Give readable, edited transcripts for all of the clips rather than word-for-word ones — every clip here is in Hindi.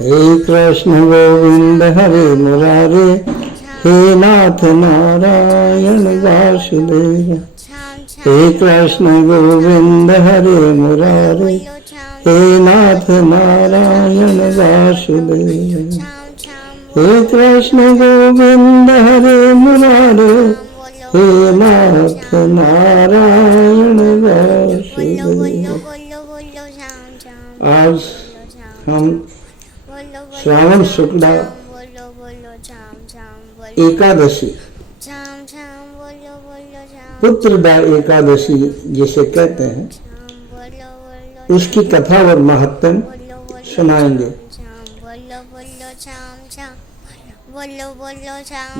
हे कृष्ण गोविंद हरे मुरारे, हे नाथ नारायण वासुदेव। हे कृष्ण गोविंद हरे मुरारे, हे नाथ नारायण वासुदेव। हे कृष्ण गोविंद हरे मुरारे, हे नाथ नारायण वासुदेव। आज हम श्रावण शुक्ला एकादशी, पुत्रदा एकादशी जिसे कहते हैं, उसकी कथा और महत्व सुनाएंगे।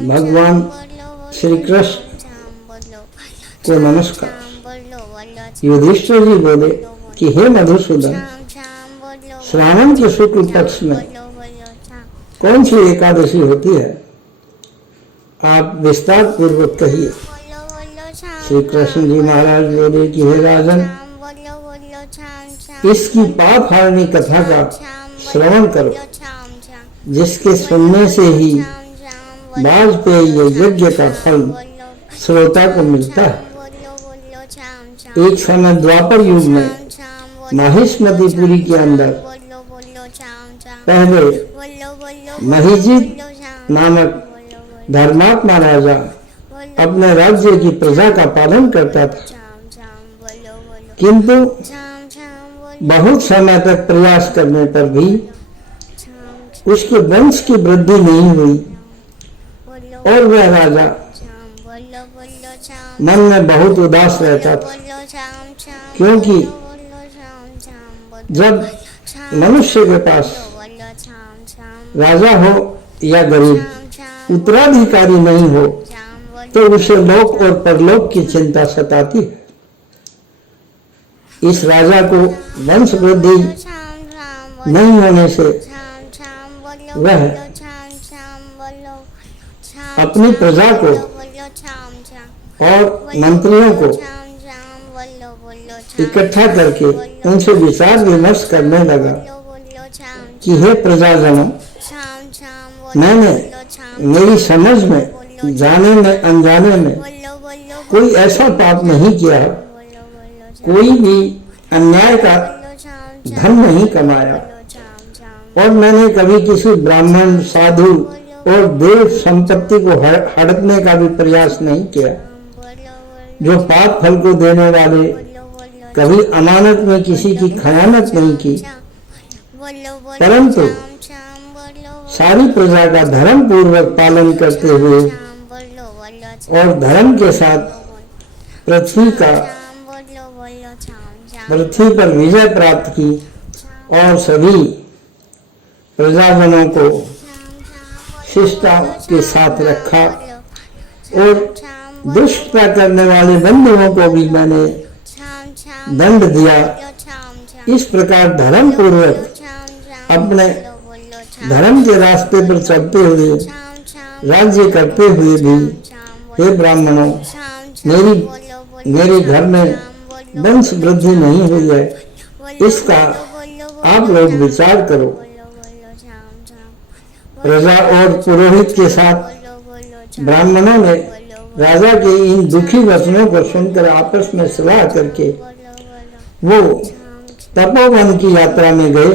भगवान श्री कृष्ण को नमस्कार। युधिष्ठिर जी बोले कि हे मधुसूदन, श्रावण के शुक्ल पक्ष में कौन सी एकादशी होती है, आप विस्तार पूर्वक कहिए। श्री कृष्ण जी महाराज बोले कि हे राजन, इसकी पाप हारनी कथा का श्रवण करो, जिसके सुनने से ही वाजपेयी यज्ञ का फल श्रोता को मिलता है। एक समय द्वापर युग में माहिष्मतिपुरी के अंदर पहले महिजित नामक धर्मात्मा राजा अपने राज्य की प्रजा का पालन करता था, किंतु बहुत समय तक प्रयास करने पर भी उसके वंश की वृद्धि नहीं हुई और वह राजा मन में बहुत उदास रहता था, क्योंकि जब मनुष्य के पास राजा हो या गरीब उत्तराधिकारी नहीं हो तो उसे लोक और परलोक की चिंता सताती है। इस राजा को वंश वृद्धि नहीं होने से वह अपनी प्रजा को और मंत्रियों को इकट्ठा करके उनसे विचार विमर्श करने लगा कि हे प्रजाजनों, मैंने मेरी समझ में, जाने में, अनजाने में कोई ऐसा पाप नहीं किया, कोई भी अन्याय का धन नहीं कमाया और मैंने कभी किसी ब्राह्मण, साधु और देव संपत्ति को हड़पने का भी प्रयास नहीं किया। जो पाप फल को देने वाले, कभी अमानत में किसी की खयानत नहीं की, परंतु सारी प्रजा का धर्म पूर्वक पालन करते हुए और धर्म के साथ पृथ्वी पर विजय प्राप्त की और सभी प्रजाजनों को शिष्टता के साथ रखा और दुष्टता करने वाले बंधुओं को भी मैंने दंड दिया। इस प्रकार धर्म पूर्वक अपने धर्म के रास्ते पर चलते हुए, राज्य करते हुए भी, हे ब्राह्मणों, मेरे घर में वंश वृद्धि नहीं हुई है, इसका आप लोग विचार करो। प्रजा और पुरोहित के साथ ब्राह्मणों ने राजा के इन दुखी वचनों को सुनकर आपस में सलाह करके वो तपोवन की यात्रा में गए।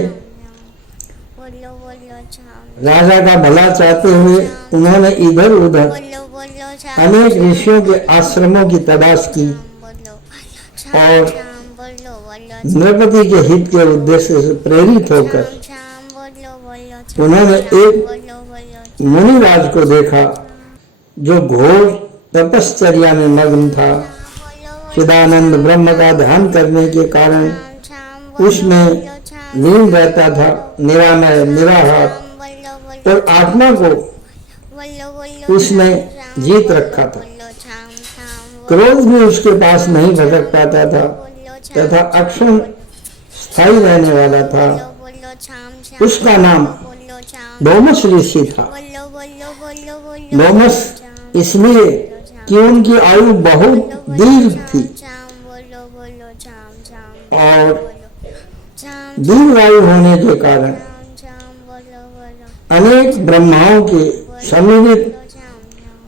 राजा का भला चाहते हुए उन्होंने इधर उधर अनेक ऋषियों के आश्रमों की तलाश की और नृपति के हित के उद्देश्य से प्रेरित होकर उन्होंने एक मुनिराज को देखा जो घोर तपश्चर्या में मग्न था। चिदानंद ब्रह्म का ध्यान करने के कारण उसमें लीन रहता था, निरामय, निराहार और आत्मा को उसने जीत रखा था। क्रोध भी उसके पास नहीं भटक पाता था तथा अक्षण स्थायी रहने वाला था। उसका नाम लोमस ऋषि था। लोमस इसलिए कि उनकी आयु बहुत दीर्घ थी और दीर्घ आयु होने के कारण अनेक ब्रह्माओं के सम्मिलित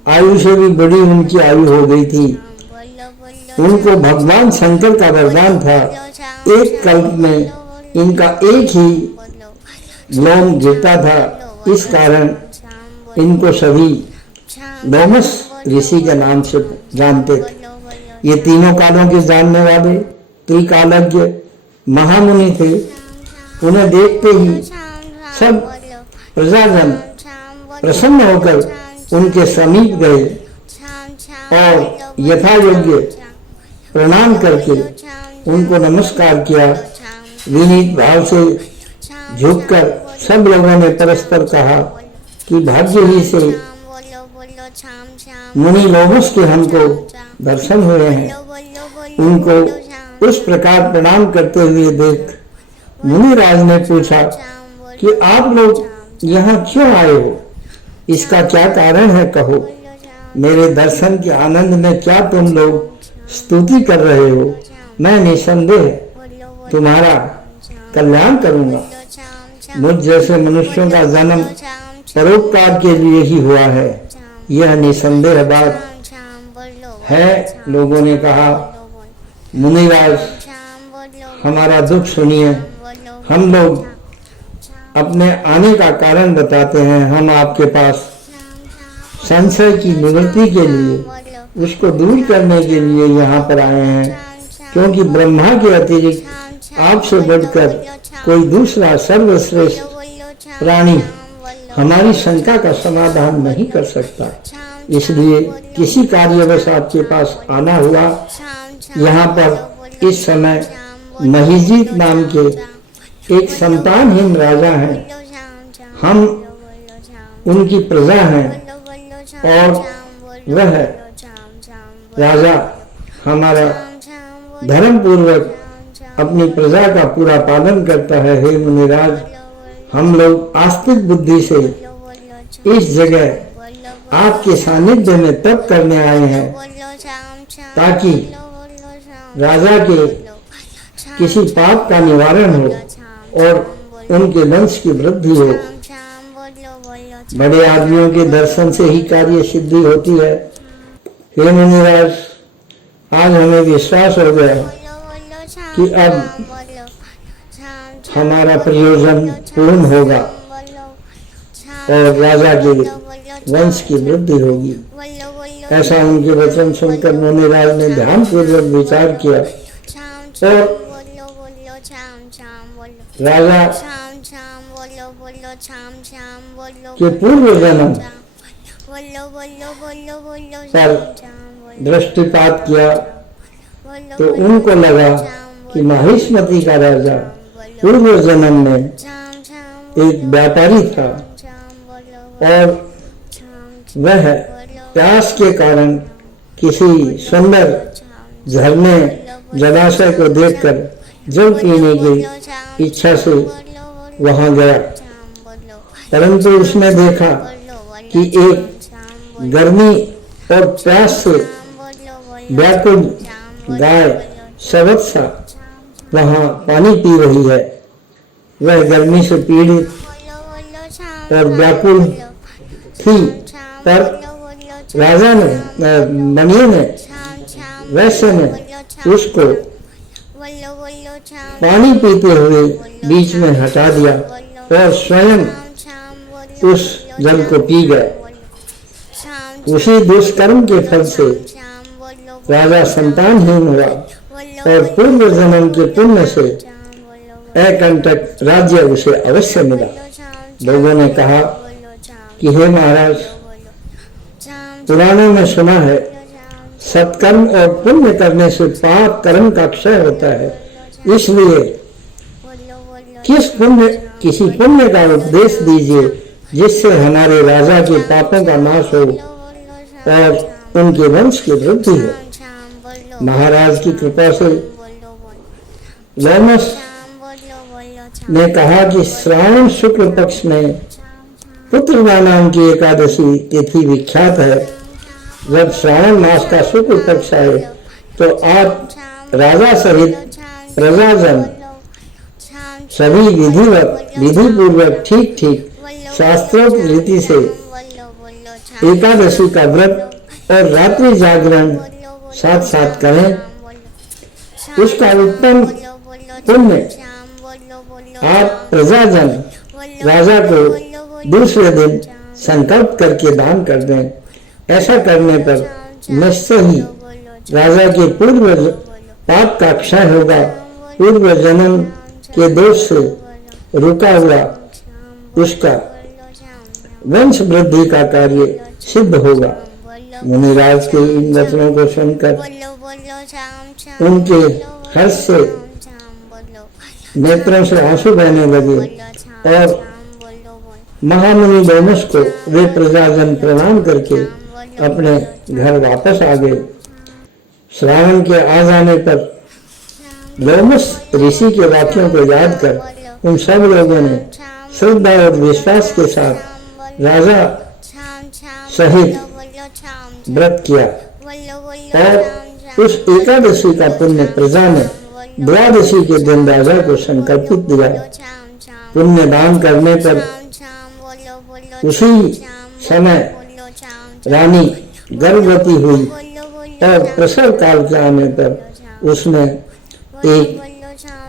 आयु से भी बड़ी उनकी आयु हो गई थी। उनको भगवान शंकर का वरदान था, एक कल्प में इनका एक ही लोम गिरता था। इस कारण इनको सभी लोमस ऋषि के नाम से जानते थे। ये तीनों कालों के जानने वाले त्रिकालज्ञ महामुनि थे। उन्हें देखते ही सब प्रजाजन प्रसन्न होकर उनके समीप गए और यथा योग्य प्रणाम करके उनको नमस्कार किया। विनीत भाव से झुककर सब लोगों ने परस्पर कहा कि भाग्य ही से मुनि लोमस के हमको दर्शन हुए हैं। उनको उस प्रकार प्रणाम करते हुए देख मुनिराज ने पूछा कि आप लोग यहाँ क्यों आए हो, इसका क्या कारण है, कहो। मेरे दर्शन के आनंद में क्या तुम लोग स्तुति कर रहे हो? मैं निसंदेह तुम्हारा कल्याण करूंगा। मुझ जैसे मनुष्यों का जन्म परोपकार के लिए ही हुआ है, यह निसंदेह बात है। लोगों ने कहा, मुनिराज हमारा दुख सुनिए, हम लोग अपने आने का कारण बताते हैं। हम आपके पास संशय की निवृत्ति के लिए, उसको दूर करने के लिए यहाँ पर आए हैं, क्योंकि ब्रह्मा के अतिरिक्त आपसे बढ़कर कोई दूसरा सर्वश्रेष्ठ प्राणी हमारी शंका का समाधान नहीं कर सकता। इसलिए किसी कार्यवश आपके पास आना हुआ। यहाँ पर इस समय महिजीत नाम के एक संतानहीन राजा हैं। हम उनकी प्रजा हैं और वह राजा हमारा धर्म पूर्वक अपनी प्रजा का पूरा पालन करता है। हे मुनिराज, हम लोग आस्तिक बुद्धि से इस जगह आपके सानिध्य में तप करने आए हैं, ताकि राजा के किसी पाप का निवारण हो और उनके वंश की वृद्धि हो। बड़े आदमियों के दर्शन से ही कार्य सिद्धि होती है। हे मुनिराज, आज हमें विश्वास हो गया कि अब हमारा प्रयोजन पूर्ण होगा और राजा के वंश की वृद्धि होगी। ऐसा उनके वचन सुनकर मुनिराज ने ध्यान पूर्वक विचार किया और राजा के पूर्व जन्म पर दृष्टिपात किया तो उनको लगा कि माहिष्मति का राजा पूर्व जन्म में एक व्यापारी था और वह प्यास के कारण किसी सुंदर झरने जलाशय को देखकर जल पीने की इच्छा से वहां गया, परंतु उसने देखा कि एक गर्मी और प्यास से व्याकुल गाय सवत्सा वहां पानी पी रही है। वह गर्मी से पीड़ित और व्याकुल थी, पर राजा ने मणि ने वैश्य ने उसको पानी पीते हुए बीच में हटा दिया और स्वयं उस जल को पी गए। उसी दुष्कर्म के फल से राजा संतानहीन हुआ और पूर्व जन्म के पुण्य से एकंटक राज्य उसे अवश्य मिला। लोगों ने कहा कि हे महाराज, पुराणों में सुना है सत्कर्म और पुण्य करने से पाप कर्म का क्षय होता है, इसलिए किसी पुण्य का उपदेश दीजिए जिससे हमारे राजा के पापों का नाश हो और उनके वंश की वृद्धि हो। महाराज की कृपा से लोमस ने कहा कि श्रावण शुक्ल पक्ष में पुत्रदा नाम की एकादशी तिथि विख्यात है। जब श्रावण मास का शुक्ल पक्ष आए तो आप राजा सहित प्रजाजन सभी विधि पूर्वक ठीक ठीक शास्त्रोक्त रीति से एकादशी का व्रत और रात्रि जागरण साथ साथ करें, उसका उत्तम पुण्य आप प्रजाजन राजा को दूसरे दिन संकल्प करके दान कर दें। ऐसा करने पर निश्चय ही राजा के पूर्व पाप का क्षय होगा, पूर्व जन्म के दोष से रुका हुआ उसका वंश वृद्धि का कार्य सिद्ध होगा। मुनिराज के इन वचनों को सुनकर उनके हर्ष से नेत्रों से आंसू बहने लगे और महामुनि लोमश को वे प्रजाजन प्रणाम करके अपने घर वापस आ गए। श्रावण के आ जाने पर लोमश ऋषि के वाक्यों को याद कर उन सब लोगों ने श्रद्धा और विश्वास के साथ राजा सहित व्रत किया और उस एकादशी का पुण्य प्रजा ने द्वादशी के दिन राजा को संकल्पित दिया। पुण्य दान करने पर उसी समय रानी गर्भवती हुई और प्रसव काल के आने पर उसने एक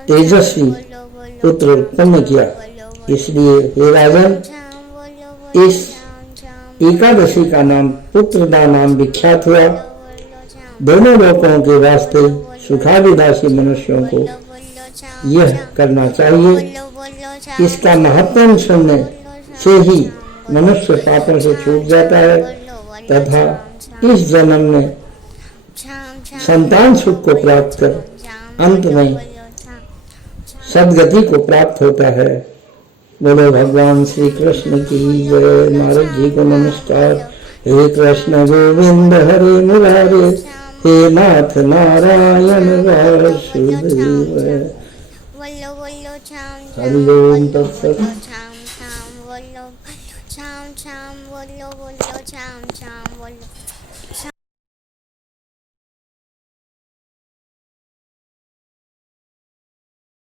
तेजस्वी पुत्र उत्पन्न किया। इसलिए हे राजन, इस एकादशी का नाम पुत्रदा नाम विख्यात हुआ। दोनों लोकों के वास्ते सुखाभिलाषी मनुष्यों को यह करना चाहिए। इसका महत्व सुनने से ही मनुष्य पापों से छूट जाता है तथा इस जन्म में संतान सुख को प्राप्त कर अंत में सदगति को प्राप्त होता है। बोलो भगवान श्री कृष्ण की जय। नारद जी को नमस्कार। हे कृष्ण गोविंद हरे मुरारे, हे नाथ नारायण वासुदेव। हरि ओम तत्सत।